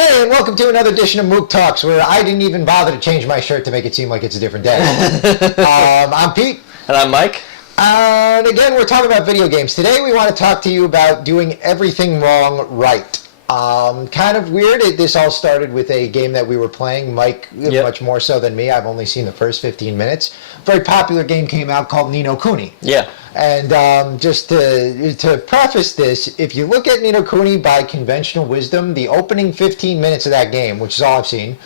Hey, and welcome to another edition of Mook Talks, where I didn't even bother to change my shirt to make it seem like it's a different day. I'm Pete. And I'm Mike. And again, we're talking about video games. Today we want to talk to you about doing everything wrong right. Kind of weird. This all started with a game that we were playing. Mike, much more so than me. I've only seen the first 15 minutes. A very popular game came out called Ni No Kuni. Yeah. And just to preface this, if you look at Ni No Kuni by conventional wisdom, the opening 15 minutes of that game, which is all I've seen,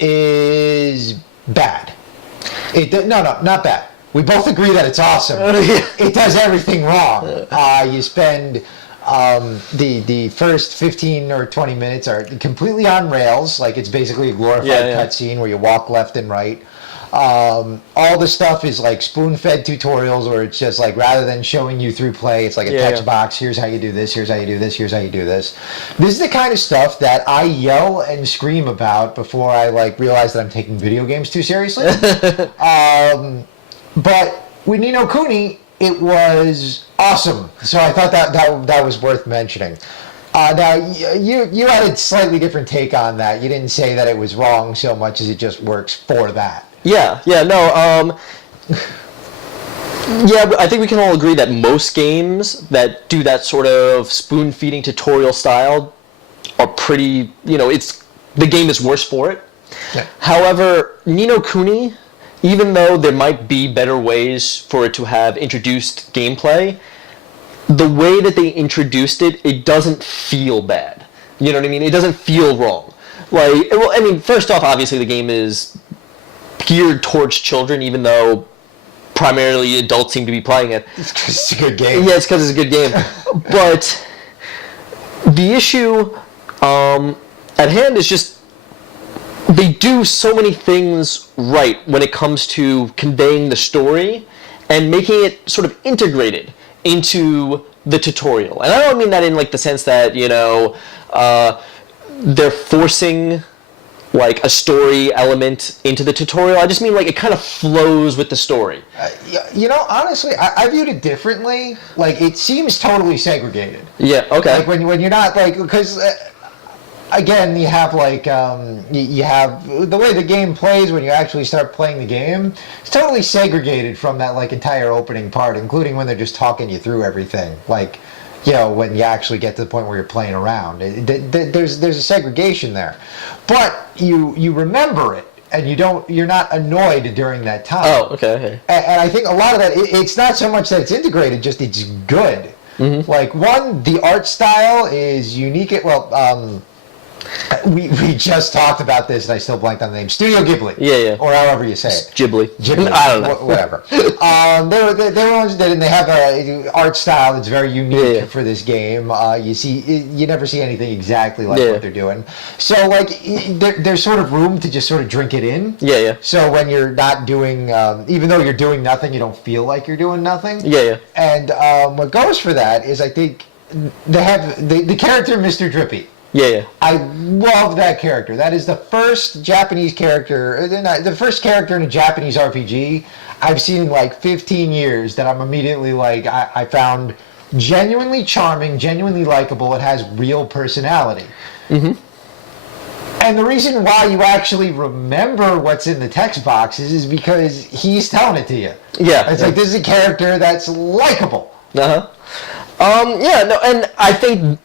is bad. No, not bad. We both agree that it's awesome. It does everything wrong. You spend the first 15 or 20 minutes are completely on rails, like it's basically a glorified cutscene where you walk left and right. All the stuff is like spoon-fed tutorials where it's just like, rather than showing you through play, it's like a text box. Here's how you do this, here's how you do this, here's how you do this. This is the kind of stuff that I yell and scream about before I like realize that I'm taking video games too seriously. But with Ni No Kuni, it was awesome. So I thought that was worth mentioning. Now, you had a slightly different take on that. You didn't say that it was wrong so much as it just works for that. Yeah, I think we can all agree that most games that do that sort of spoon-feeding tutorial style are pretty, the game is worse for it. Yeah. However, Ni No Kuni, even though there might be better ways for it to have introduced gameplay, the way that they introduced it, it doesn't feel bad. You know what I mean? It doesn't feel wrong. First off, obviously the game is geared towards children, even though primarily adults seem to be playing it. It's because it's a good game. Yeah, it's because it's a good game. But the issue at hand is just they do so many things right when it comes to conveying the story and making it sort of integrated into the tutorial. And I don't mean that in like the sense that, they're forcing like a story element into the tutorial. I just mean like it kind of flows with the story. Honestly, I viewed it differently. Like, it seems totally segregated. Yeah, okay. Like when you're not like, because again, you have like you have the way the game plays when you actually start playing the game. It's totally segregated from that like entire opening part, including when they're just talking you through everything. Like, when you actually get to the point where you're playing around, there's a segregation there, but you remember it, and you're not annoyed during that time. Oh, okay. And I think a lot of that, it's not so much that it's integrated, just it's good. Mm-hmm. Like, one, the art style is unique. We just talked about this, and I still blanked on the name. Studio Ghibli. Yeah. Or however you say it. Ghibli. I don't know. Whatever. They ones that, and they have an art style that's very unique for this game. You never see anything exactly like what they're doing. So, like, there's sort of room to just sort of drink it in. Yeah. So when you're not doing, even though you're doing nothing, you don't feel like you're doing nothing. Yeah. And what goes for that is, I think, they have the character Mr. Drippy. Yeah. I love that character. That is the first Japanese character, the first character in a Japanese RPG I've seen in like 15 years that I'm immediately like, I found genuinely charming, genuinely likable. It has real personality. Mm-hmm. And the reason why you actually remember what's in the text boxes is because he's telling it to you. Yeah. It's like, this is a character that's likable. And I think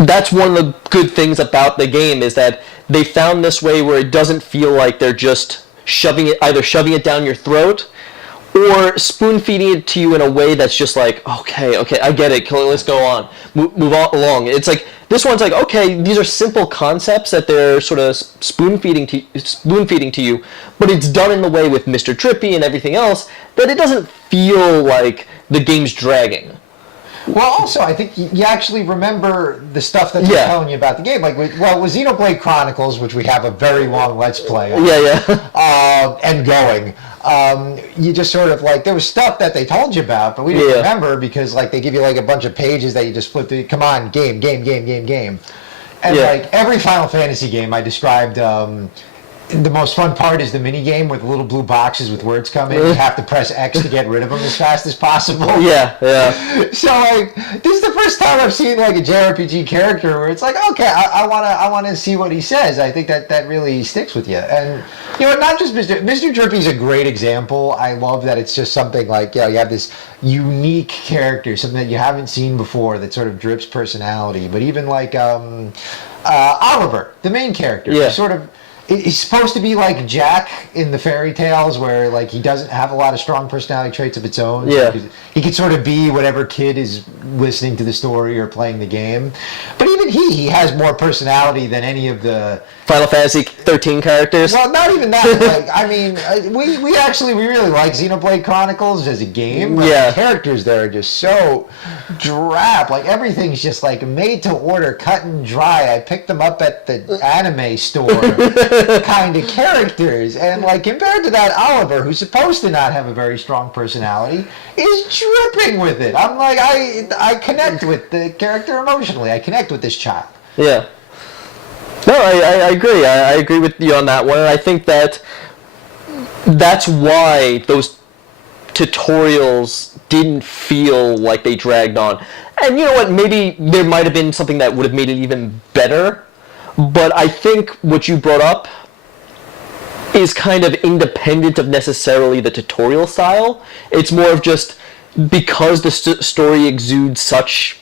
that's one of the good things about the game is that they found this way where it doesn't feel like they're just either shoving it down your throat or spoon feeding it to you in a way that's just like, okay, I get it, let's go on, move on along. It's like, this one's like, okay, these are simple concepts that they're sort of spoon feeding to you, but it's done in the way with Mr. Trippy and everything else that it doesn't feel like the game's dragging. Well, also, I think you actually remember the stuff that they're telling you about the game. Like, with Xenoblade Chronicles, which we have a very long Let's Play on, and going, you just sort of, like, there was stuff that they told you about, but we didn't remember because, like, they give you, like, a bunch of pages that you just flip through. Come on, game. And, like, every Final Fantasy game I described the most fun part is the mini game with little blue boxes with words come in. You have to press X to get rid of them as fast as possible. Yeah, yeah. So like, this is the first time I've seen like a JRPG character where it's like, okay, I wanna see what he says. I think that really sticks with you. And you know, not just Mr. Drippy's a great example. I love that it's just something like, you have this unique character, something that you haven't seen before that sort of drips personality. But even like Oliver, the main character, yeah. sort of. He's supposed to be like Jack in the fairy tales, where like he doesn't have a lot of strong personality traits of its own. Yeah. So he could sort of be whatever kid is listening to the story or playing the game. But even he has more personality than any of the Final Fantasy 13 characters. Well, not even that. Like, I mean, we really like Xenoblade Chronicles as a game. But yeah. The characters there are just so drab. Like everything's just like made to order, cut and dry. I picked them up at the anime store. Kind of characters, and like compared to that, Oliver, who's supposed to not have a very strong personality, is dripping with it. I'm like, I connect with the character emotionally. I connect with this child. Yeah. No, I agree. I agree with you on that one. And I think that's why those tutorials didn't feel like they dragged on. And you know what? Maybe there might have been something that would have made it even better. But I think what you brought up is kind of independent of necessarily the tutorial style. It's more of just because the story exudes such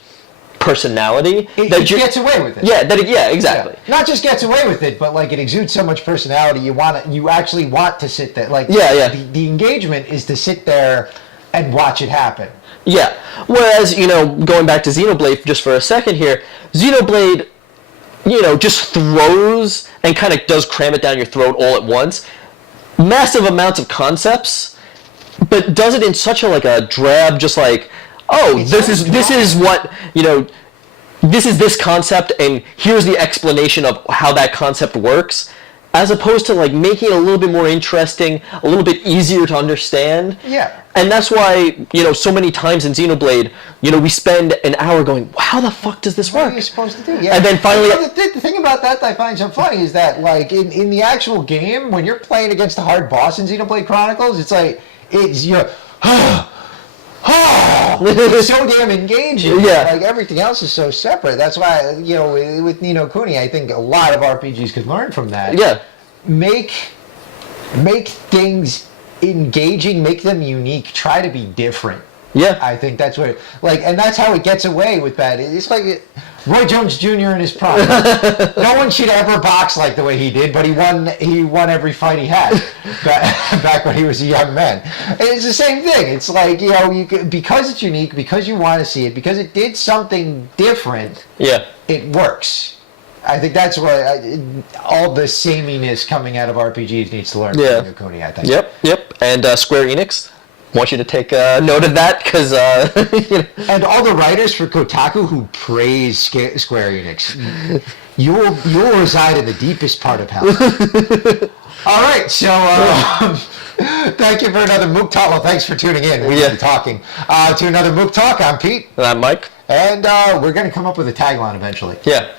personality that it gets away with it. Yeah, exactly. Yeah. Not just gets away with it, but like it exudes so much personality. You actually want to sit there. Like the engagement is to sit there and watch it happen. Yeah. Whereas going back to Xenoblade just for a second here, Xenoblade, just throws and kind of does cram it down your throat all at once. Massive amounts of concepts, but does it in such a drab, just like, oh, this is what, this is this concept, and here's the explanation of how that concept works, as opposed to like making it a little bit more interesting, a little bit easier to understand. Yeah. And that's why, so many times in Xenoblade, we spend an hour going, how the fuck does this work? What are you supposed to do? Yeah. And then finally... The thing about that I find so funny is that, like, in the actual game, when you're playing against a hard boss in Xenoblade Chronicles, it's like, it's so damn engaging. Yeah. Like, everything else is so separate. That's why, with Ni No Kuni, I think a lot of RPGs could learn from that. Yeah. Make things engaging, make them unique, try to be different. Yeah. I think that's what, and that's how it gets away with that. It's like Roy Jones Jr. in his prime. No one should ever box like the way he did, but he won every fight he had back when he was a young man. And it's the same thing. It's like, because it's unique, because you want to see it, because it did something different, it works. I think that's what all the sameness coming out of RPGs needs to learn from Ni No Kuni, I think. Yep. And Square Enix, want you to take note of that, because... And all the writers for Kotaku who praise Square Enix, you'll reside in the deepest part of hell. All right, so thank you for another Mook Talk. Well, thanks for tuning in. We've been talking to another Mook Talk. I'm Pete. And I'm Mike. And we're going to come up with a tagline eventually. Yeah.